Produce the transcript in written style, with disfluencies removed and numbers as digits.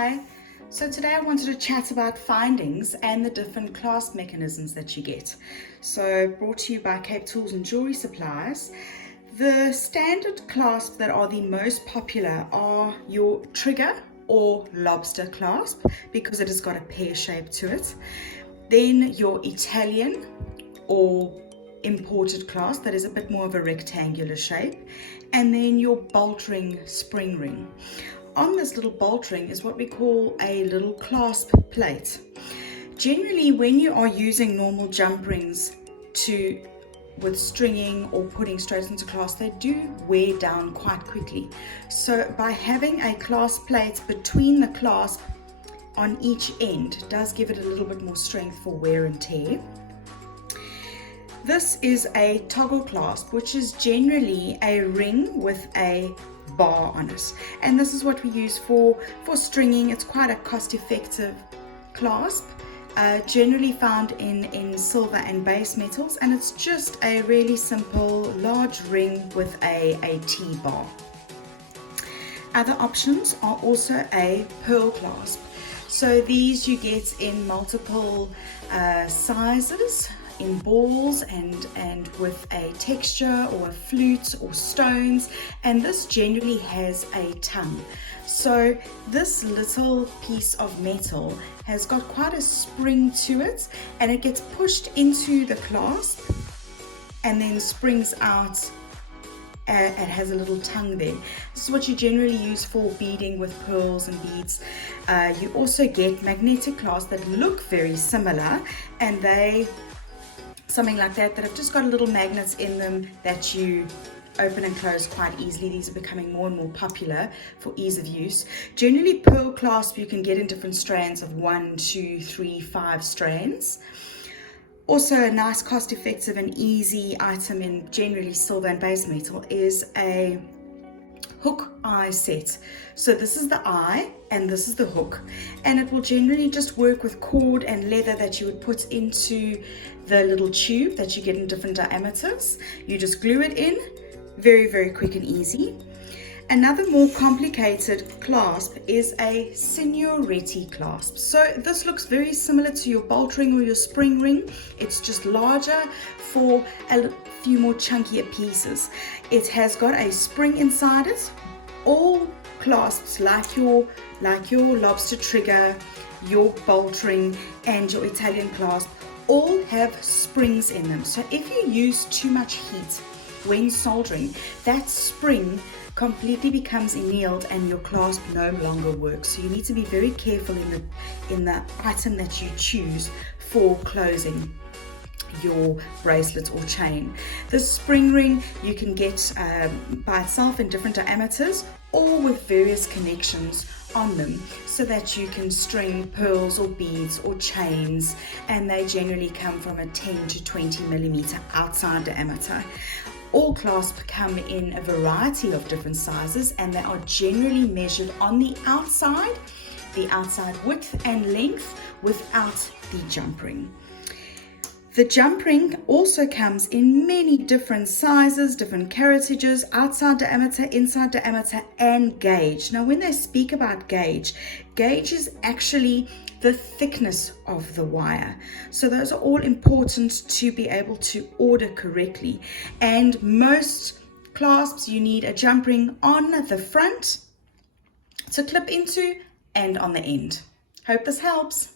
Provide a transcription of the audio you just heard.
Hi, so today I wanted to chat about findings and the different clasp mechanisms that you get. So brought to you by Cape Tools and Jewelry Supplies. The standard clasps that are the most popular are your trigger or lobster clasp because it has got a pear shape to it. Then your Italian or imported clasp that is a bit more of a rectangular shape, and then your bolt ring spring ring. On this little bolt ring is what we call a little clasp plate. Generally, when you are using normal jump rings with stringing or putting straight into clasp, they do wear down quite quickly. So by having a clasp plate between the clasp on each end does give it a little bit more strength for wear and tear. This is a toggle clasp, which is generally a ring with a bar on it, and this is what we use for stringing. It's quite a cost-effective clasp, generally found in silver and base metals, and it's just a really simple large ring with a T-bar. Other options are also a pearl clasp. So these you get in multiple sizes, in balls and with a texture or a flute or stones, and this generally has a tongue. So this little piece of metal has got quite a spring to it, and it gets pushed into the clasp and then springs out. It has a little tongue there. This is what you generally use for beading with pearls and beads. You also get magnetic clasps that look very similar, and they something like that have just got little magnets in them that you open and close quite easily. These are becoming more and more popular for ease of use. Generally, pearl clasp you can get in different strands of 1, 2, 3, 5 strands. Also, a nice cost-effective and easy item in generally silver and base metal is a hook eye set. So this is the eye and this is the hook, and it will generally just work with cord and leather that you would put into the little tube that you get in different diameters. You just glue it in, very quick and easy. Another more complicated clasp is a signoretti clasp. So this looks very similar to your bolt ring or your spring ring. It's just larger for a few more chunkier pieces. It has got a spring inside it. All clasps like your lobster trigger, your bolt ring and your Italian clasp all have springs in them. So if you use too much heat when soldering, that spring completely becomes annealed and your clasp no longer works. So you need to be very careful in the item that you choose for closing your bracelet or chain. The spring ring you can get by itself in different diameters or with various connections on them, so that you can string pearls or beads or chains, and they generally come from a 10 to 20 millimeter outside diameter. All clasps come in a variety of different sizes, and they are generally measured on the outside width and length without the jump ring. The jump ring also comes in many different sizes, different caratages, outside diameter, inside diameter, and gauge. Now, when they speak about gauge is actually the thickness of the wire. So those are all important to be able to order correctly. And most clasps, you need a jump ring on the front to clip into and on the end. Hope this helps.